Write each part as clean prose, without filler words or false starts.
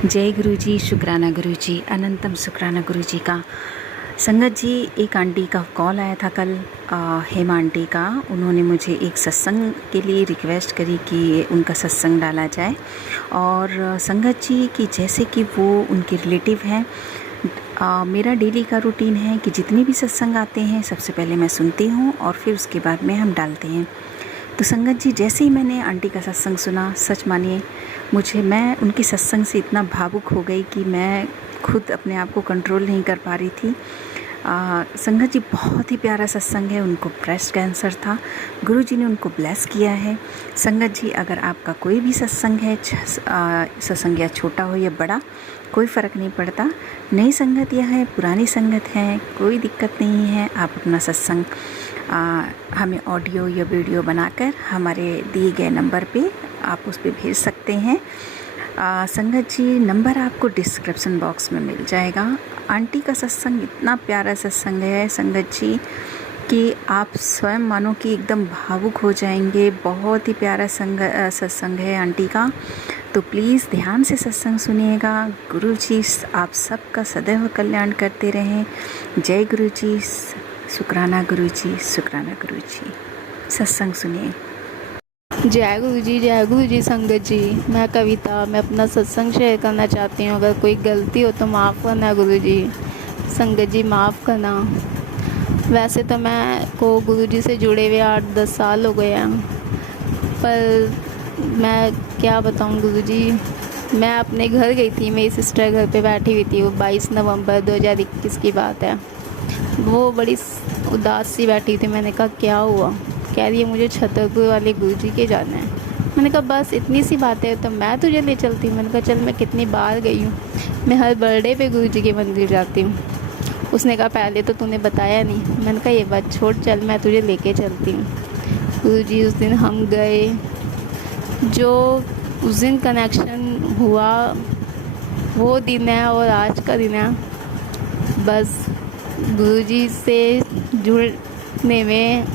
जय गुरु जी, शुक्राना गुरु जी, अनंतम शुक्राना गुरु जी का। संगत जी, एक आंटी का कॉल आया था कल, हेमा आंटी का। उन्होंने मुझे एक सत्संग के लिए रिक्वेस्ट करी कि उनका सत्संग डाला जाए। और संगत जी कि जैसे कि वो उनके रिलेटिव हैं, मेरा डेली का रूटीन है कि जितने भी सत्संग आते हैं सबसे पहले मैं सुनती हूँ और फिर उसके बाद में हम डालते हैं। तो संगत जी, जैसे ही मैंने आंटी का सत्संग सुना, सच मानिए मैं उनकी सत्संग से इतना भावुक हो गई कि मैं खुद अपने आप को कंट्रोल नहीं कर पा रही थी। संगत जी, बहुत ही प्यारा सत्संग है। उनको ब्रेस्ट कैंसर था, गुरु जी ने उनको ब्लेस किया है। संगत जी, अगर आपका कोई भी सत्संग है, सत्संग या छोटा हो या बड़ा, कोई फ़र्क नहीं पड़ता। नई संगत या है, पुरानी संगत है, कोई दिक्कत नहीं है। आप अपना सत्संग हमें ऑडियो या वीडियो बनाकर हमारे दिए गए नंबर पे आप उस पर भेज सकते हैं। संगत जी, नंबर आपको डिस्क्रिप्शन बॉक्स में मिल जाएगा। आंटी का सत्संग इतना प्यारा सत्संग है संगत जी कि आप स्वयं मानो कि एकदम भावुक हो जाएंगे। बहुत ही प्यारा सत्संग है आंटी का। तो प्लीज़ ध्यान से सत्संग सुनिएगा। गुरु जी आप सबका सदैव कल्याण करते रहें। जय गुरु जी, शुक्राना गुरु जी, शुक्राना गुरु जी। सत्संग सुनिए। जय गुरु जी। संगत जी, मैं कविता, मैं अपना सत्संग शेयर करना चाहती हूँ। अगर कोई गलती हो तो माफ़ करना गुरु जी। संगत जी, माफ़ करना। वैसे तो मैं को गुरु जी से जुड़े हुए 8-10 साल हो गए हैं, पर मैं क्या बताऊँ गुरु जी, मैं अपने घर गई थी। मेरी सिस्टर घर पे बैठी हुई थी। वो 22 नवंबर 2021 की बात है। वो बड़ी उदास सी बैठी थी। मैंने कहा क्या हुआ? कह रही है मुझे छतरपुर वाले गुरु जी के जाना है। मैंने कहा बस इतनी सी बात है तो मैं तुझे ले चलती हूँ। मैंने कहा चल, मैं कितनी बार गई हूँ, मैं हर बर्थडे पे गुरु जी के मंदिर जाती हूँ। उसने कहा पहले तो तूने बताया नहीं। मैंने कहा ये बात छोड़, चल मैं तुझे लेके चलती हूँ। गुरु जी, उस दिन हम गए। जो उस दिन कनेक्शन हुआ वो दिन है और आज का दिन है। बस गुरु जी से जुड़ने में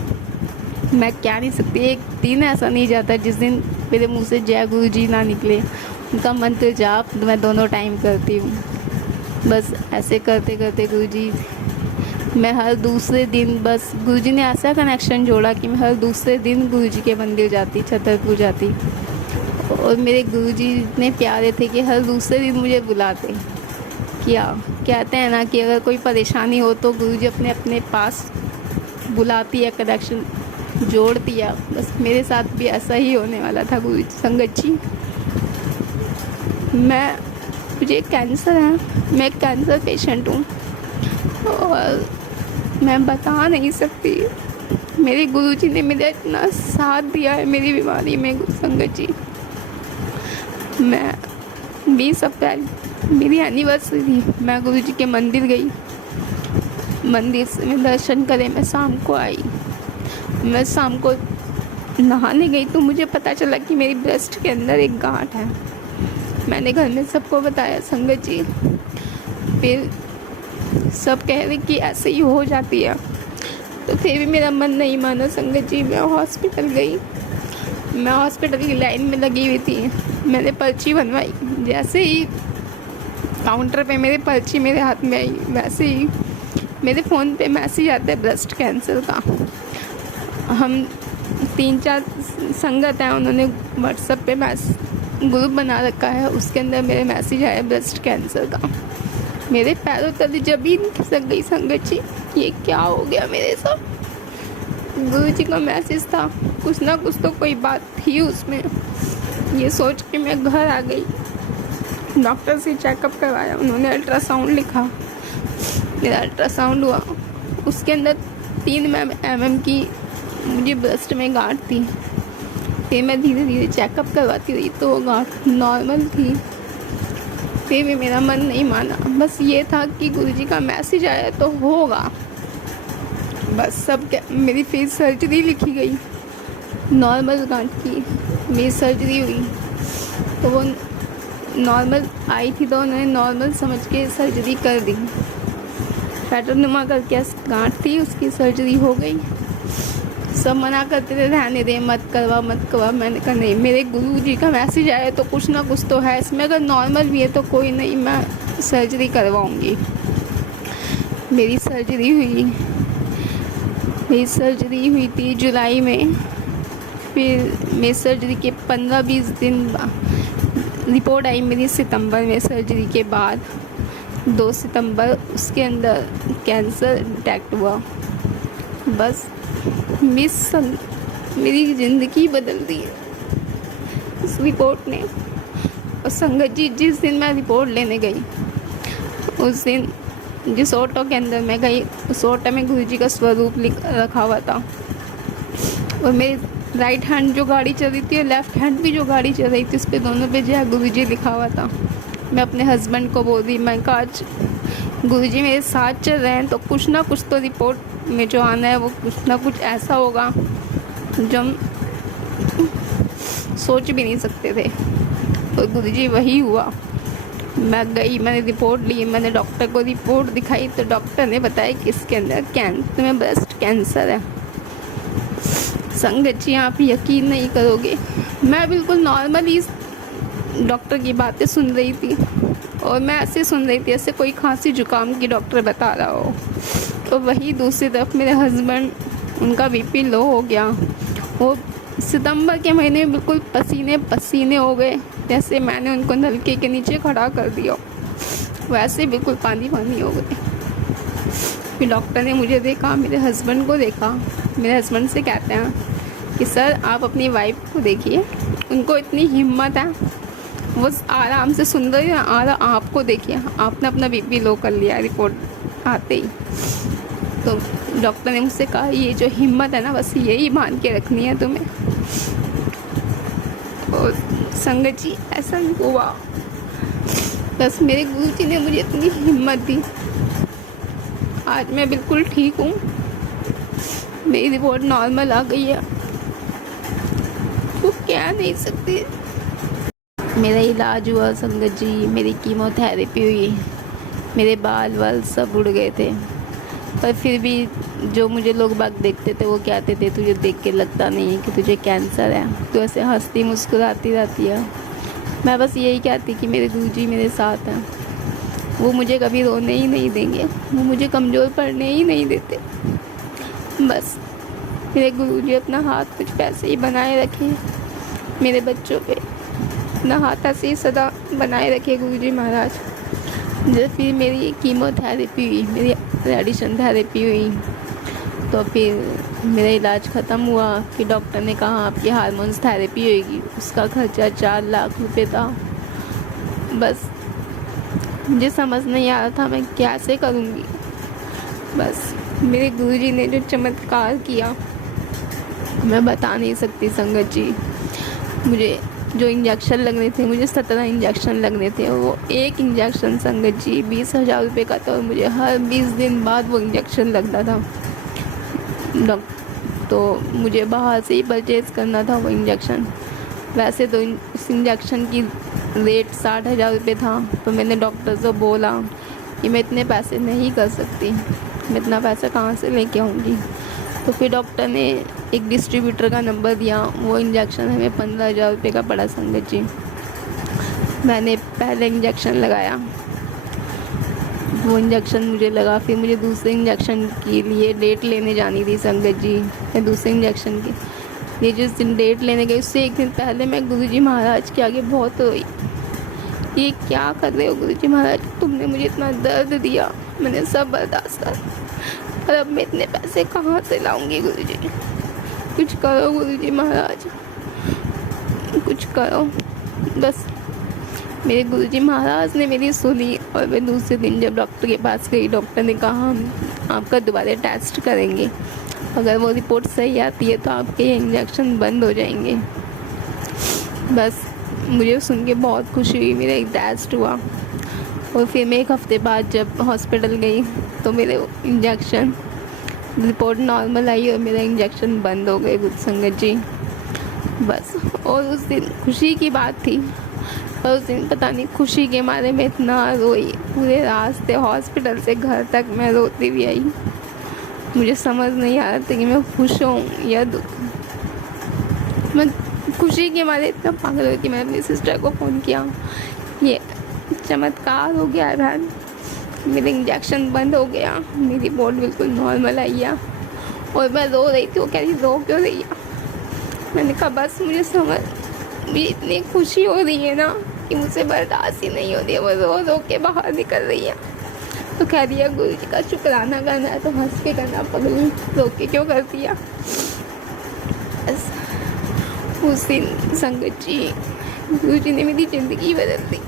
मैं क्या नहीं सकती। एक दिन ऐसा नहीं जाता जिस दिन मेरे मुंह से जय गुरु जी ना निकले। उनका मंत्र जाप मैं दोनों टाइम करती हूँ। बस ऐसे करते करते गुरु जी, मैं हर दूसरे दिन, बस गुरु जी ने ऐसा कनेक्शन जोड़ा कि मैं हर दूसरे दिन गुरु जी के मंदिर जाती, छतरपुर जाती। और मेरे गुरु जी इतने प्यारे थे कि हर दूसरे दिन मुझे बुलाते। क्या कहते हैं ना कि अगर कोई परेशानी हो तो गुरु जी अपने अपने पास बुलाती है, कनेक्शन जोड़ दिया। बस मेरे साथ भी ऐसा ही होने वाला था गुरु संगत जी। मुझे कैंसर है, मैं कैंसर पेशेंट हूँ और मैं बता नहीं सकती। मेरे गुरुजी ने मेरा इतना साथ दिया है मेरी बीमारी में संगत जी। मैं 20 अप्रैल मेरी एनिवर्सरी थी। मैं गुरुजी के मंदिर गई, मंदिर से मैं दर्शन करे, मैं शाम को आई। मैं शाम को नहाने गई तो मुझे पता चला कि मेरी ब्रेस्ट के अंदर एक गांठ है। मैंने घर में सबको बताया संगत जी। फिर सब कह रहे कि ऐसे ही हो जाती है। तो फिर भी मेरा मन नहीं माना संगत जी। मैं हॉस्पिटल गई। मैं हॉस्पिटल की लाइन में लगी हुई थी। मैंने पर्ची बनवाई। जैसे ही काउंटर पे मेरे पर्ची मेरे हाथ में आई, वैसे ही मेरे फ़ोन पे मैसेज आता है ब्रेस्ट कैंसर का। हम 3-4 संगत हैं, उन्होंने व्हाट्सएप पे ग्रुप बना रखा है। उसके अंदर मेरे मैसेज आया ब्रेस्ट कैंसर का। मेरे पैरों तले जमीन खिसक गई संगत जी। ये क्या हो गया मेरे साथ? गुरु जी का मैसेज था, कुछ ना कुछ तो कोई बात थी उसमें। ये सोच के मैं घर आ गई। डॉक्टर से चेकअप करवाया, उन्होंने अल्ट्रासाउंड लिखा। मेरा अल्ट्रासाउंड हुआ, उसके अंदर 3 mm की मुझे ब्रेस्ट में गांठ थी। फिर मैं धीरे धीरे चेकअप करवाती रही तो वो गांठ नॉर्मल थी। फिर भी मेरा मन नहीं माना। बस ये था कि गुरुजी का मैसेज आया तो होगा। बस मेरी फिर सर्जरी लिखी गई, नॉर्मल गांठ की। मेरी सर्जरी हुई तो वो नॉर्मल आई थी तो उन्होंने नॉर्मल समझ के सर्जरी कर दी। पैटर्नुमा करके गांठ थी, उसकी सर्जरी हो गई। सब मना करते थे रहने दे, मत करवा मत करवा। मैंने कहा नहीं, मेरे गुरुजी का मैसेज आया तो कुछ ना कुछ तो है इसमें, अगर नॉर्मल भी है तो कोई नहीं, मैं सर्जरी करवाऊँगी। मेरी सर्जरी हुई थी जुलाई में। फिर मेरी सर्जरी के 15-20 दिन रिपोर्ट आई मेरी सितंबर में, सर्जरी के बाद 2 सितंबर, उसके अंदर कैंसर डिटेक्ट हुआ। बस मेरी ज़िंदगी बदल दी है उस रिपोर्ट ने। और संगत जी, जिस दिन मैं रिपोर्ट लेने गई, उस दिन जिस ऑटो के अंदर मैं गई, उस ऑटो में गुरुजी का स्वरूप रखा हुआ था। और मेरी राइट हैंड जो गाड़ी चल रही थी और लेफ़्ट हैंड भी जो गाड़ी चल रही थी, उस पे दोनों पे जय गुरुजी लिखा हुआ था। मैं अपने हस्बैंड को बोल रही, मैं कहा आज गुरुजी मेरे साथ चल रहे हैं तो कुछ ना कुछ तो रिपोर्ट में जो आना है वो कुछ ना कुछ ऐसा होगा जो हम सोच भी नहीं सकते थे। और गुरुजी वही हुआ। मैं गई, मैंने रिपोर्ट ली, मैंने डॉक्टर को रिपोर्ट दिखाई तो डॉक्टर ने बताया कि इसके अंदर तुम्हें ब्रेस्ट कैंसर है। संगत जी, आप यकीन नहीं करोगे, मैं बिल्कुल नॉर्मली डॉक्टर की बातें सुन रही थी और मैं ऐसे सुन रही थी ऐसे कोई खांसी जुकाम की डॉक्टर बता रहा हो। तो वही दूसरी तरफ मेरे हस्बैंड, उनका बीपी लो हो गया। वो सितंबर के महीने में बिल्कुल पसीने पसीने हो गए, जैसे मैंने उनको नलके के नीचे खड़ा कर दिया, वैसे बिल्कुल पानी पानी हो गए। फिर डॉक्टर ने मुझे देखा, मेरे हस्बैंड को देखा। मेरे हस्बैंड से कहते हैं कि सर आप अपनी वाइफ को देखिए, उनको इतनी हिम्मत है, वो आराम से सुन रही है, आपको देखिए, आपने अपना बीपी लो कर लिया रिपोर्ट आते ही। तो डॉक्टर ने मुझसे कहा ये जो हिम्मत है ना, बस यही मान के रखनी है तुम्हें। और संगत जी, ऐसा नहीं हुआ, बस मेरे गुरुजी ने मुझे इतनी हिम्मत दी। आज मैं बिल्कुल ठीक हूँ, मेरी रिपोर्ट नॉर्मल आ गई है, वो कह नहीं सकती। मेरा इलाज हुआ संगत जी, मेरी कीमोथेरेपी हुई, मेरे बाल वाल सब उड़ गए थे। पर फिर भी जो मुझे लोग बाग देखते थे वो कहते थे तुझे देख के लगता नहीं है कि तुझे कैंसर है, तो ऐसे हंसती मुस्कुराती रहती है। मैं बस यही कहती कि मेरे गुरुजी मेरे साथ हैं, वो मुझे कभी रोने ही नहीं देंगे, वो मुझे कमज़ोर पड़ने ही नहीं देते। बस मेरे गुरुजी अपना हाथ कुछ पैसे ही बनाए रखे मेरे बच्चों पे, अपना हाथ ऐसे ही सदा बनाए रखे गुरुजी महाराज। जब फिर मेरी कीमोथेरेपी हुई, मेरी रेडिएशन थेरेपी हुई, तो फिर मेरा इलाज ख़त्म हुआ। फिर डॉक्टर ने कहा आपकी हार्मोन्स थेरेपी होगी, उसका खर्चा 4 लाख रुपए था। बस मुझे समझ नहीं आ रहा था मैं कैसे करूँगी। बस मेरे गुरुजी ने जो चमत्कार किया मैं बता नहीं सकती संगत जी। मुझे जो इंजेक्शन लगने थे, मुझे 17 इंजेक्शन लगने थे, वो एक इंजेक्शन संगत जी 20,000 रुपये का था और मुझे हर 20 दिन बाद वो इंजेक्शन लगता था। तो मुझे बाहर से ही परचेज़ करना था वो इंजेक्शन। वैसे तो इस इंजेक्शन की रेट 60,000 रुपये था, तो मैंने डॉक्टर से बोला कि मैं इतने पैसे नहीं कर सकती, मैं इतना पैसा कहाँ से लेके आऊँगी। तो फिर डॉक्टर ने एक डिस्ट्रीब्यूटर का नंबर दिया, वो इंजेक्शन हमें 15,000 रुपये का पड़ा संगत जी। मैंने पहले इंजेक्शन लगाया, वो इंजेक्शन मुझे लगा, फिर मुझे दूसरे इंजेक्शन के लिए डेट लेने जानी थी संगत जी। मैं दूसरे इंजेक्शन की ये जिस दिन डेट लेने गई उससे एक दिन पहले मैं गुरुजी महाराज के आगे बहुत रोई। ये क्या कर रहे हो गुरुजी महाराज, तुमने मुझे इतना दर्द दिया, मैंने सब बर्दाश्त कर, और अब मैं इतने पैसे कहाँ से लाऊंगी गुरुजी, कुछ करो गुरुजी महाराज, कुछ करो। बस मेरे गुरुजी महाराज ने मेरी सुनी और मैं दूसरे दिन जब डॉक्टर के पास गई, डॉक्टर ने कहा हम आपका दोबारा टेस्ट करेंगे, अगर वो रिपोर्ट सही आती है तो आपके ये इंजेक्शन बंद हो जाएंगे। बस मुझे सुन के बहुत खुशी हुई। मेरा एक टेस्ट हुआ और फिर मैं 1 हफ्ते बाद जब हॉस्पिटल गई तो मेरे इंजेक्शन रिपोर्ट नॉर्मल आई और मेरा इंजेक्शन बंद हो गए संगत जी। बस और उस दिन खुशी की बात थी, और उस दिन पता नहीं खुशी के मारे मैं इतना रोई, पूरे रास्ते हॉस्पिटल से घर तक मैं रोती भी आई। मुझे समझ नहीं आ रहा था कि मैं खुश हूँ या दुख। मैं खुशी के मारे इतना पागल हुई कि मैंने अपनी सिस्टर को फ़ोन किया, ये चमत्कार हो गया है बहन, मेरा इंजेक्शन बंद हो गया, मेरी रिपोर्ट बिल्कुल नॉर्मल आई है। और मैं रो रही थी, वो कह रही रो क्यों रही है। मैंने कहा बस मुझे इतनी खुशी हो रही है ना कि मुझसे बर्दाश्त ही नहीं हो रही है, वो रो रो के बाहर निकल रही है। तो कह रही है गुरु जी का शुक्राना करना है तो हंस के करना, पगली रो के क्यों करती है। बस उस दिन संगत जी, गुरु जी ने मेरी ज़िंदगी बदल दी।